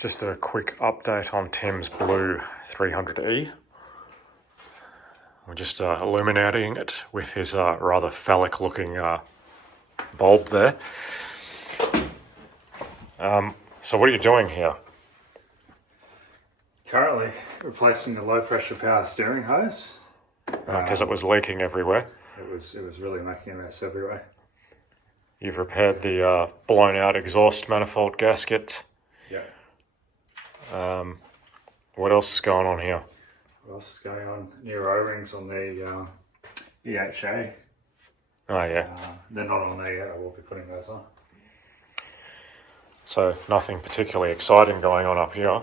Just a quick update on Tim's blue 300E. We're just illuminating it with his rather phallic looking bulb there. So what are you doing here? Currently replacing the low pressure power steering hose. Because it was leaking everywhere. It was really making a mess everywhere. You've repaired the blown out exhaust manifold gasket. Yeah. What else is going on here? What else is going on? New O-rings on the EHA. Oh yeah. They're not on there yet. I will be putting those on. So nothing particularly exciting going on up here.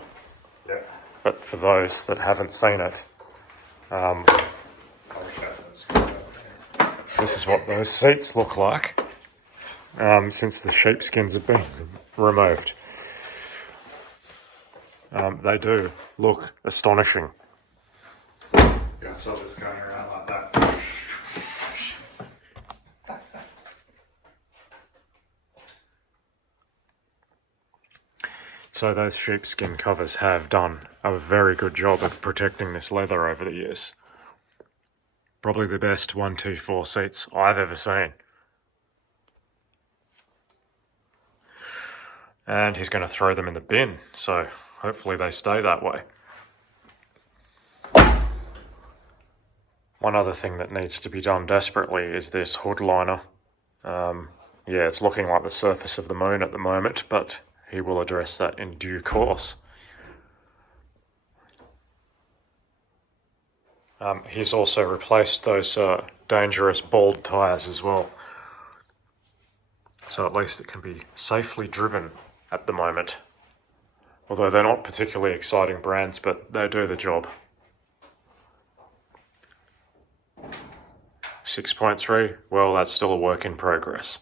Yeah. But for those that haven't seen it, this is what those seats look like since the sheepskins have been removed. They do look astonishing. Yeah, I saw this going around like that. So those sheepskin covers have done a very good job of protecting this leather over the years. Probably the best 124 seats I've ever seen. And he's going to throw them in the bin, so hopefully they stay that way. One other thing that needs to be done desperately is this hood liner. Yeah, it's looking like the surface of the moon at the moment, but he will address that in due course. He's also replaced those dangerous bald tyres as well. So at least it can be safely driven at the moment. Although they're not particularly exciting brands, but they do the job. 6.3, well, that's still a work in progress.